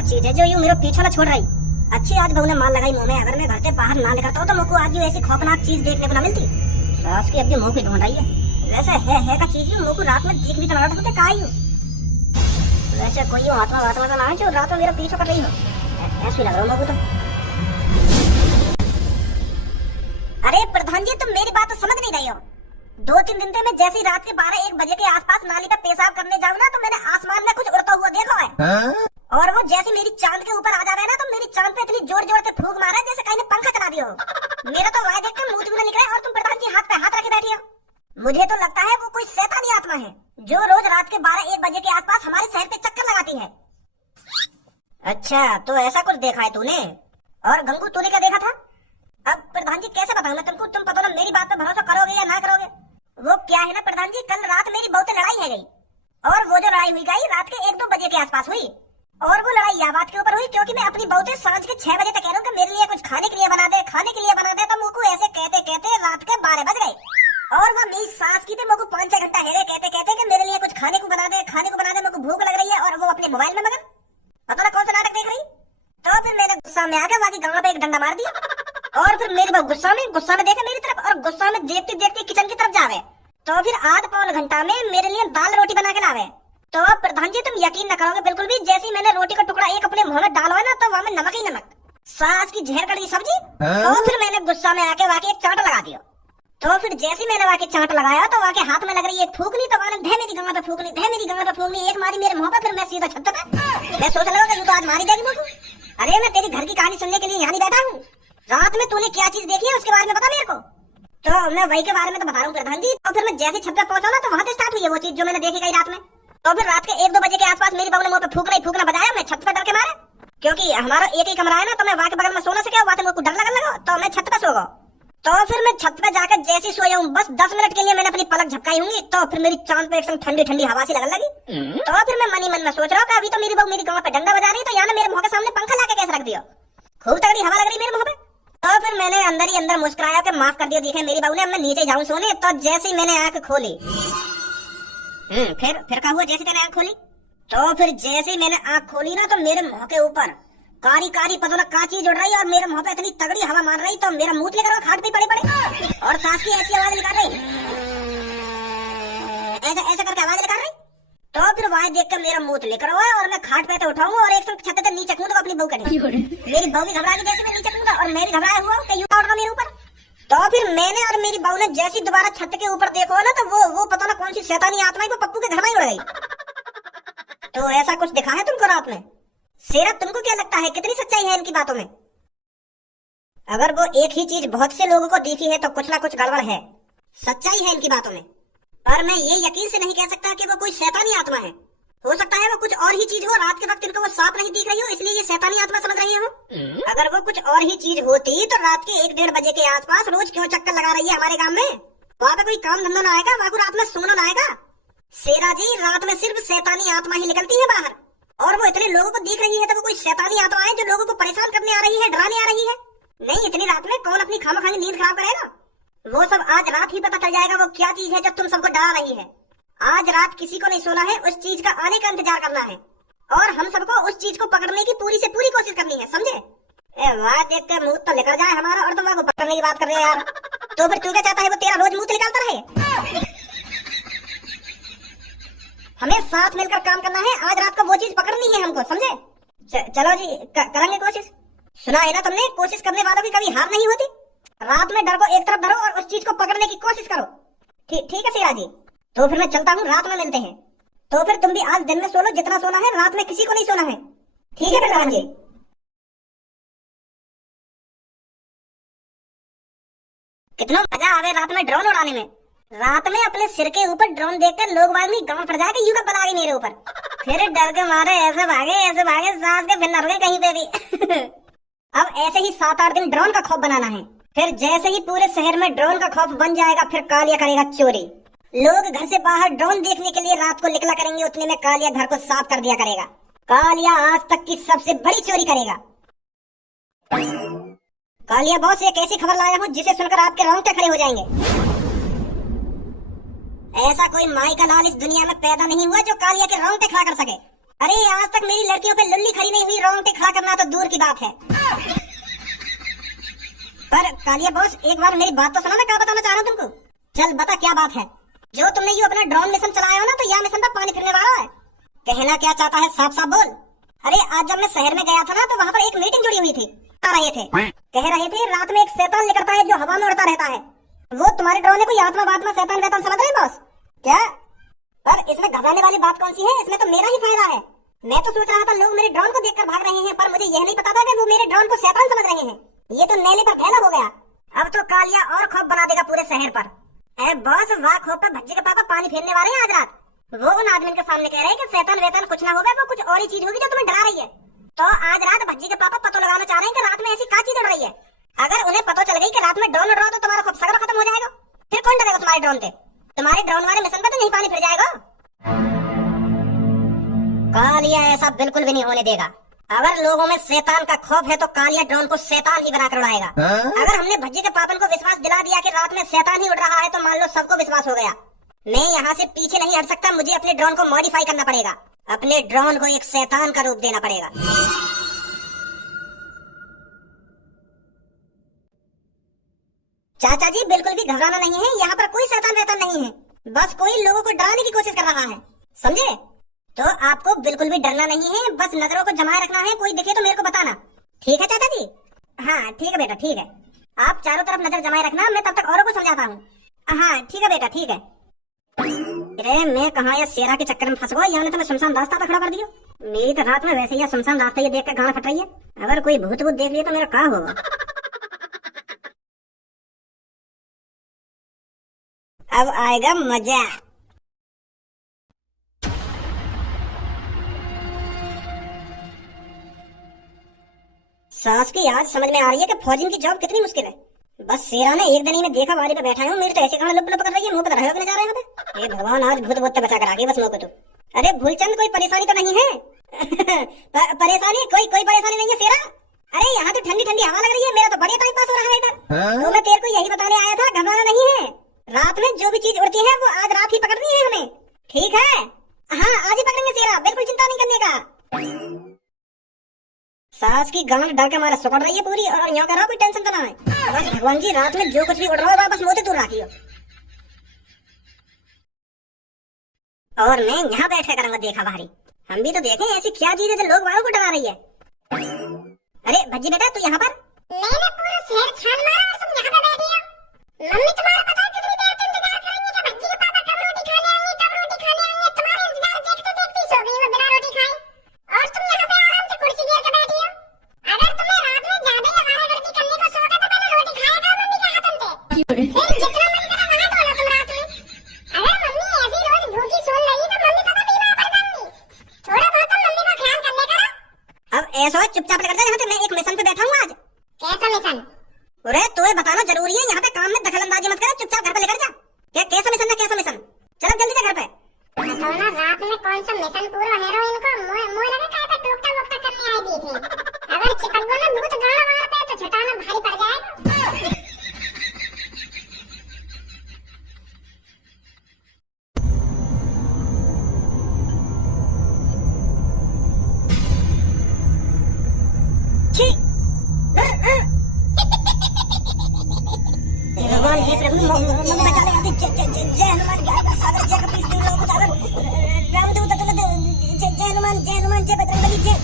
बहुत चीज है जो यूं मेरा पीछा ना छोड़ रही। अच्छी आज बहू ने माल लगाई मुंह में, अगर मैं घर से बाहर ना निकलता हूँ तो मुझको आज ऐसी खौफनाक चीज देखने को ना मिलती। सास की अपने मुंह पे ढूंढ रही है। वैसे है का चीज मुझको रात में दिख भी तो रहा था, कहा ही हो। वैसे कोई आत्मा वात्मा तो ना है जो रात में मेरा पीछा कर रही हो, ऐसी लग रहा हूँ मुझको तो। अरे प्रधान जी, तुम मेरी बात तो समझ नहीं रही हो। 2-3 दिन से मैं जैसे ही रात के 12-1 बजे के आसपास नाली पे पेशाब करने जाऊँ ना, तो मैंने आसमान में कुछ उड़ता हुआ देखा है। और वो जैसे मेरी चांद के ऊपर आ जावे ना, तो मेरी चांद पे इतनी जोर जोर से फूंक मारा जैसे कहीं ने पंखा चला दिया हो। मेरा तो वहां देख के मुंह भी निकला और तुम प्रधान जी हाथ पे हाथ रखे बैठी हो। मुझे तो लगता है वो कोई शैतानी आत्मा है जो रोज रात के 12-1 बजे के आसपास हमारे शहर पे चक्कर लगाती है। अच्छा, तो ऐसा कुछ देखा है तूने? और गंगू, तूने क्या देखा था? अब प्रधान जी कैसे बताऊं मैं तुमको? तुम पता ना मेरी बात पे भरोसा करोगे या ना करोगे। वो क्या है ना प्रधान जी, कल रात मेरी बहुत लड़ाई है गई, और वो जो लड़ाई हुई गई रात के 1-2 बजे के आसपास हुई। और वो लड़ाई या बात के ऊपर हुई क्योंकि मैं अपनी बहुते सांझ के 6 बजे तक कह रहा हूँ कि मेरे लिए कुछ खाने के लिए बना दे, खाने के लिए बना दे। तो मुझको ऐसे कहते कहते रात के 12 बज गए। और वो मेरी सास की थी मुझको 5-6 घंटा है कहते कहते कि मेरे लिए कुछ खाने को बना दे, खाने को बना दे, मुझको भूख लग रही है। और वो अपने मोबाइल में मगन, पता ना कौन सा नाटक देख रही। तो फिर मैंने गुस्सा में आकर वहां की गंगा पे एक डंडा मार दिया। और फिर मेरी बहू गुस्सा में देखे मेरी तरफ, और गुस्सा में देखती देखती किचन की तरफ जावे। तो फिर आध-पौन घंटा में मेरे लिए दाल रोटी बना के लावे। तो प्रधान जी, तुम यकीन न करोगे बिल्कुल भी, जैसे ही मैंने रोटी का टुकड़ा एक अपने मुंह में डाला है ना, तो वहां में नमक ही नमक, सास की जहर कड़ी सब्जी। तो फिर मैंने गुस्सा में आके वहां एक चांट लगा दिया। तो फिर जैसे मैंने वहां के चांट लगाया तो वहां के हाथ में लग रही एक फूकनी, तो वहां धे मेरी गंगा पे फूकनी, धे मेरी गंगा पे फूकनी, एक मारी मेरे मुंह पे। फिर मैं सीधा छत पे, मैं सोच लगा कि तो आज मारी जाएगी मुझको। अरे मैं तेरी घर की कहानी सुनने के लिए यहाँ नहीं बैठा हूँ। रात में तूने क्या चीज देखी है उसके बारे में बता मेरे को। तो मैं वही के बारे में तो बता रहा हूँ प्रधान जी। और फिर मैं जैसे छत पे पहुंचा ना, तो वहां से स्टार्ट हुई है वो चीज जो मैंने देखी गई रात में। तो फिर रात के 1-2 बजे के आसपास मेरी बहू ने मुंह पे फूकना बजाया। मैं छत पे डर के मारा, क्योंकि हमारा एक ही कमरा है ना, तो मैं वहां के बगल में सो ना सके, वहां से मुझको डर लगने लगा। तो मैं छत पे सो गया। तो फिर मैं छत पे जाकर जैसे सोया हूँ, बस 10 मिनट के लिए मैंने अपनी पलक झपकाई होंगी, तो फिर मेरी चांद पे एकदम ठंडी ठंडी हवा सी लगने लगी। तो फिर मैं मनी मन में सोच रहा हूँ अभी तो मेरी बहू मेरी गंगा पे डंडा बजा रही है, तो यहाँ मेरे मुंह के सामने पंखा लाके कैसे रख दिया। खूब तगड़ी हवा लग रही मेरे मुंह पे। तो फिर मैंने अंदर ही अंदर मुस्कुराया कि माफ कर दिया देखे मेरी बहू ने, मैं नीचे जाऊं सोने। तो जैसे ही मैंने आंख खोली, फिर क्या हुआ जैसे मैंने आंख खोली? तो फिर जैसे ही मैंने आंख खोली ना, तो मेरे मुंह के ऊपर कारी कारी पता ना क्या चीज उड़ रही, और मेरे मुंह पे इतनी तगड़ी हवा मार रही, तो मेरा मुंह लेकर खाट पे पड़े और सास की ऐसी आवाज निकाल रही, ऐसा करके आवाज निकाल रही। तो फिर वहां देख कर मेरा मुंह लेकर हुआ, और मैं खाट पे उठाऊंगा और एक छत से नीचे कूदूंगा अपनी बहू के। मेरी बहू भी घबरा गई जैसे मैं नीचे कूदा, और मैं भी घबराया हुआ कि यूं उड़ मेरे ऊपर। तो फिर मैंने और मेरी बहू ने जैसी दोबारा छत के ऊपर देखो ना, तो वो पता ना कौन सी शैतानी आत्मा है वो पप्पू के घर में ही उड़ गई। तो ऐसा कुछ दिखा है तुमको रात में? सेरा, तुमको क्या लगता है कितनी सच्चाई है इनकी बातों में? अगर वो एक ही चीज बहुत से लोगों को दिखी है तो कुछ ना कुछ गड़बड़ है, सच्चाई है इनकी बातों में। पर मैं ये यकीन से नहीं कह सकता कि वो कोई शैतानी आत्मा है। हो सकता है वो कुछ और ही चीज हो, रात के वक्त इनको वो सांप नहीं दिख रही हो, इसलिए ये शैतानी आत्मा समझ रही हो। अगर वो कुछ और ही चीज होती तो रात के 1-1.5 बजे के आसपास रोज क्यों चक्कर लगा रही है हमारे गांव में? वहाँ पे कोई काम धंधा ना आएगा, वहाँ को रात में सोना ना आएगा। शेरा जी, रात में सिर्फ शैतानी आत्मा ही निकलती है बाहर, और वो इतने लोगों को दिख रही है, तो वो कोई शैतानी आत्मा है जो लोगों को परेशान करने आ रही है, डराने आ रही है। नहीं, इतनी रात में कौन अपनी खामखानी नींद खराब करेगा? वो सब आज रात ही पता चल जाएगा वो क्या चीज है जो तुम सबको डरा रही है। आज रात किसी को नहीं सोना है, उस चीज का आने का इंतजार करना है, और हम सबको उस चीज को पकड़ने की पूरी से पूरी कोशिश करनी है, समझे? वाह, देख के मुंह तो लेकर जाए हमारा, और तुम वहाँ को पकड़ने की बात कर रहे हो यार। तो फिर तू क्या चाहता है वो तेरा रोज मुंह निकालता रहे? हमें साथ मिलकर काम करना है, आज रात को वो चीज पकड़नी है हमको, समझे? चलो जी, करेंगे कोशिश। सुना है ना तुमने, कोशिश करने वालों की कभी हार नहीं होती। रात में डर को एक तरफ धरो और उस चीज को पकड़ने की कोशिश करो। ठीक है शेरा जी, तो फिर मैं चलता हूँ, रात में मिलते हैं। तो फिर तुम भी आज दिन में सो लो जितना सोना है, रात में किसी को नहीं सोना है। ठीक है प्रधान जी। कितना मजा आवे रात में ड्रोन उड़ाने में। रात में अपने सिर के ऊपर ड्रोन देखकर लोग वाली गांव पड़ जाए यूं का बला गई मेरे ऊपर, फिर डर के मारे ऐसे भागे सांस के फिर गए कहीं पे भी। अब ऐसे ही 7-8 दिन ड्रोन का खौफ बनाना है, फिर जैसे ही पूरे शहर में ड्रोन का खौफ बन जाएगा, फिर कालिया करेगा चोरी। लोग घर से बाहर ड्रोन देखने के लिए रात को निकला करेंगे, उतने में कालिया घर को साफ कर दिया करेगा। कालिया आज तक की सबसे बड़ी चोरी करेगा। कालिया बॉस, एक ऐसी खबर लाया हूँ जिसे सुनकर आपके रोंगटे खड़े हो जाएंगे। ऐसा कोई माई का लाल इस दुनिया में पैदा नहीं हुआ जो कालिया के रोंगटे खड़ा कर सके। अरे आज तक मेरी लड़कियों पे लल्ली खड़ी नहीं हुई, रोंगटे खड़ा करना तो दूर की बात है। पर कालिया बॉस एक बार मेरी बात तो सुनो, मैं क्या बताना चाह रहा हूँ तुमको। चल बता क्या बात है। जो तुमने ये अपना ड्रोन मिशन चलाया हो ना, तो यह मिशन पर पानी फिरने वाला है। कहना क्या चाहता है, साफ साफ बोल। अरे आज जब मैं शहर में गया था ना, तो वहाँ पर एक मीटिंग जुड़ी हुई थी। कह रहे थे रात में एक शैतान निकलता है जो हवा में उड़ता रहता है। वो तुम्हारे ड्रोन को आत्मा बात में शैतान वैतान समझ रहे बॉस क्या? पर इसमें घबराने वाली बात कौन सी है, इसमें तो मेरा ही फायदा है। मैं तो सोच रहा था लोग मेरे ड्रोन को देखकर भाग रहे हैं, पर मुझे यह नहीं पता था कि वो मेरे ड्रोन को शैतान समझ रहे हैं। ये तो नेले पर फैला हो गया। अब तो कालिया और खौफ बना देगा पूरे शहर पर। अरे बॉस वाह खौफ पर भज्जी के पापा पानी फेरने वाले हैं आज रात। वो उन आदमी के सामने कह रहे हैं कि शैतान वेतान कुछ ना होगा, वो कुछ और ही चीज होगी जो तुम्हें डरा रही है। तो आज रात भज्जी के पापा पता लगाना चाह रहे हैं कि रात में ऐसी क्या चीज उड़ रही है। अगर उन्हें पता चल गई कि रात में ड्रोन उड़ रहा हो तो तुम्हारा खौफ सगरा खत्म हो जाएगा। फिर कौन डरेगा तुम्हारे ड्रोन पे? तुम्हारे ड्रोन वाले मिशन पे तो नहीं पानी फिर जाएगा। कालिया ऐसा बिल्कुल भी नहीं होने देगा। अगर लोगों में शैतान का खौफ है तो कालिया ड्रोन को शैतान ही बनाकर उड़ाएगा। अगर हमने भज्जी के पापन को विश्वास दिला दिया कि रात में शैतान ही उड़ रहा है, तो मान लो सबको विश्वास हो गया। मैं यहाँ से पीछे नहीं हट सकता, मुझे अपने ड्रोन को मॉडिफाई करना पड़ेगा। अपने ड्रोन को एक शैतान का रूप देना पड़ेगा। चाचा जी बिल्कुल भी घबराना नहीं है, यहाँ पर कोई शैतान वैतान नहीं है। बस कोई लोगों को डराने की कोशिश कर रहा है, समझे? तो आपको बिल्कुल भी डरना नहीं है, बस नजरों को जमाए रखना है। कोई दिखे तो मेरे को बताना, ठीक है चाचा जी? हाँ ठीक है बेटा, ठीक है। आप चारों तरफ नजर जमाए रखना, मैं तब तक औरों को समझाता हूँ। हाँ ठीक है बेटा, ठीक है। अरे मैं कहाँ या शेरा के चक्कर में फंस गया, यहाँ ने तो मैं शमशान रास्ता पे खड़ा कर दिया। मेरी तो रात में वैसे ही शमशान रास्ता ये देख कर गाना फट रही है। अगर कोई भूत भूत देख लिया तो मेरा क्या होगा? अब आएगा मजा। सास की आज समझ में आ रही है कि फौजिन की जॉब कितनी मुश्किल है। बस शेरा ने एक दिन ही में देखा वाली पे बैठा हूँ, मेरी तो ऐसे कहां लप लप कर रही है, मुंह पर रहे हो जा रहे हैं। ये भगवान आज भूत भूत बचा कर आ गई बस मुंह को। तो अरे भूलचंद कोई परेशानी तो नहीं है? परेशानी कोई परेशानी नहीं है शेरा। अरे यहाँ तो ठंडी ठंडी हवा लग रही है, मेरा तो बढ़िया टाइम पास हो रहा है इधर। तो मैं तेरे को यही बताने आया था, घबराना नहीं है। रात में जो भी चीज उड़ती है वो आज रात ही पकड़नी है हमें, ठीक है? हाँ आज ही पकड़ेंगे शेरा, बिल्कुल चिंता नहीं करने का। सास की गांड डर के मारे सुकड़ रही है पूरी, और यहाँ करा कोई टेंशन करना है। बस भगवान जी रात में जो कुछ भी उड़ रहा है बस मोते दूर रखियो। और मैं यहाँ बैठ के करूंगा देखा भारी। हम भी तो देखें ऐसी क्या चीज है जो लोग वालों को डरा रही है। अरे भज्जी बेटा तू यहाँ पर? मैंने पूरा शहर छान मारा और तुम यहाँ पे बैठी हो। मम्मी तुम्हारा पता है कितनी देर से इंतजार करेंगे कि भज्जी के पापा कब रोटी खाने आएंगे, कब रोटी खाने आएंगे। तुम्हारा इंतजार देखते देखते सो गई वो बिना रोटी खाए, और तुम यहाँ पे आराम से कुर्सी घेर के बैठी हो। अगर तुम्हें रात में ज्यादा ही आवारागर्दी करने का शौक है तो पहले रोटी खाया करो मम्मी के हाथों से। फिर जितना मन करे वहाँ डोलो तुम रात में। अगर मम्मी ऐसी रोज भूखी सोल रही तो मम्मी पता बीमार पड़ जाएंगी। थोड़ा बहुत तो मम्मी का ख्याल कर ले करो। अब ऐसा चुपचाप कर जा, यहाँ पे मैं एक मिशन पे बैठा हूँ आज। कैसा मिशन? अरे तुम्हें बताना जरूरी है, यहाँ पे काम में दखलंदाजी मत कर, चुपचाप घर पे लेकर जा। क्या कैसा मिशन है, कैसा मिशन? चलो जल्दी से घर पे। बताओ ना रात में कौन सा मिशन पूरा हीरोइन को मुंह लगा काय पे टोकता वोकता करने आई दी थी। अगर चिपक गो ना भूत गाड़ वाड़ पे तो छुटाना भारी पड़ जाएगा। भगवान हे प्रभु बचा ले। जय हनुमान ज्ञान सागर जय कपीस तिहु लोक उजागर रामदूत अतुलित जय हनुमान जय बजरंगबली जय।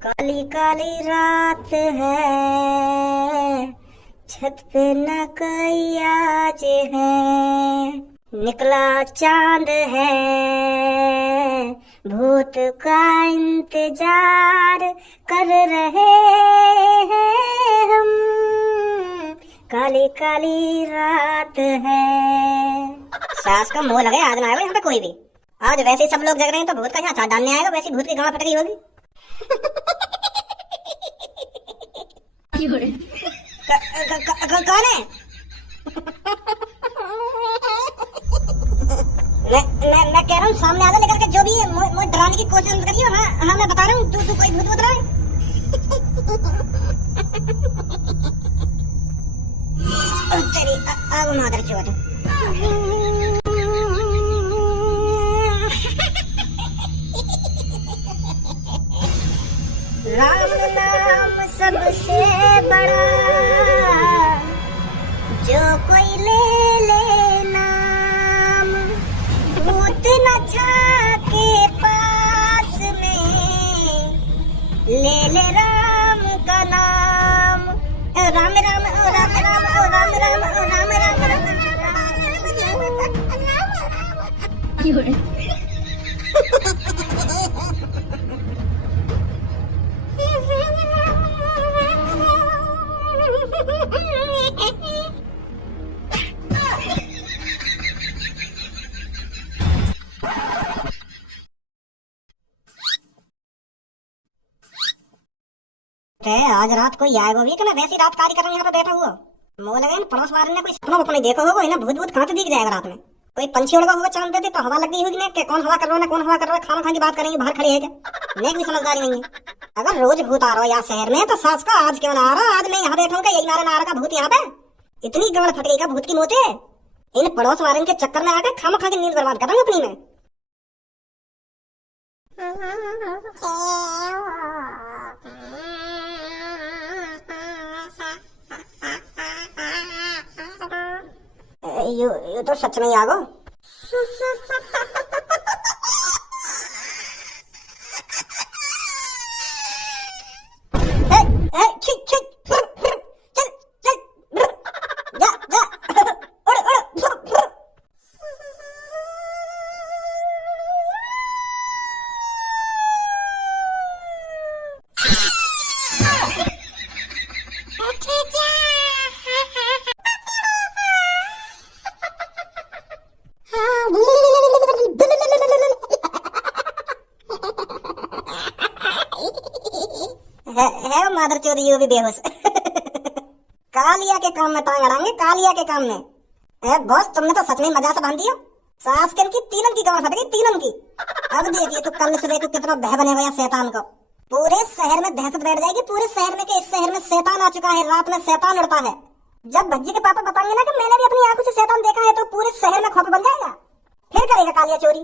काली काली रात है, छत पे न कोई आज है, निकला चांद है, भूत का इंतजार कर रहे हैं हम, काली काली रात है। सास का मोह लगे आज ना आएगा यहाँ पे कोई भी। आज वैसे ही सब लोग जग रहे हैं तो भूत का यहाँ चाट डालने आएगा, वैसी भूत की गांव फट गई होगी। कौन है? मैं कह रहा हूँ सामने आ जा लेकर के, जो भी मुझे डराने की कोशिश मत करियो। हाँ हाँ मैं बता रहा हूँ, तू कोई भूत बता रहा है। तेरी अब मादर चोट। राम नाम सबसे बड़ा, जो कोई ले ले नाम, भूत न छाके पास में, ले ले राम का नाम। राम राम राम राम राम राम राम राम राम। आज रात कोई आएगा भी कि मैं वैसी रात कार्य कर रहा हूँ यहाँ पे बैठा हुआ। मुझे लगा इन पड़ोस वाले ने कोई सपना अपने देखा होगा, इन्हें भूत भूत कहाँ तो दिख जाएगा रात में। कोई पंछी उड़गा होगा चांद पे तो हवा लग गई होगी ना कि कौन हवा कर रहा है, कौन हवा कर रहा है, खाना खा की बात करेंगे बाहर खड़े है क्या। नेक भी समझदारी नहीं है। अगर रोज भूत आ रहा है यहाँ शहर में तो सास का आज क्यों ना आ रहा। आज मैं यहाँ बैठा हूँ, यही नारा नारा का भूत यहाँ पे। इतनी गमड़ फट गई का भूत की मोते। इन पड़ोस वाले के चक्कर में आकर खामा खा के नींद बर्बाद कर रहा हूँ अपनी में। यू तो सच में ही आ गो। है मादर चोरी यू भी बेहोश। कालिया के काम में टांग अड़ाएंगे, कालिया के काम में। बॉस तुमने तो सच में मजा से बांध दिया। सास के की तीनन की कमर फट गई, तीनन की। अब देखिए तो कल सुबह को कितना बह बनेगा या शैतान को। पूरे शहर में दहशत बैठ जाएगी, पूरे शहर में कि इस शहर में शैतान आ चुका है, रात में शैतान उड़ता है। जब भज्जी के पापा बताएंगे ना कि मैंने भी अपनी आंखों से शैतान देखा है, तो पूरे शहर में खौफ बन जाएगा। फिर करेगा कालिया चोरी।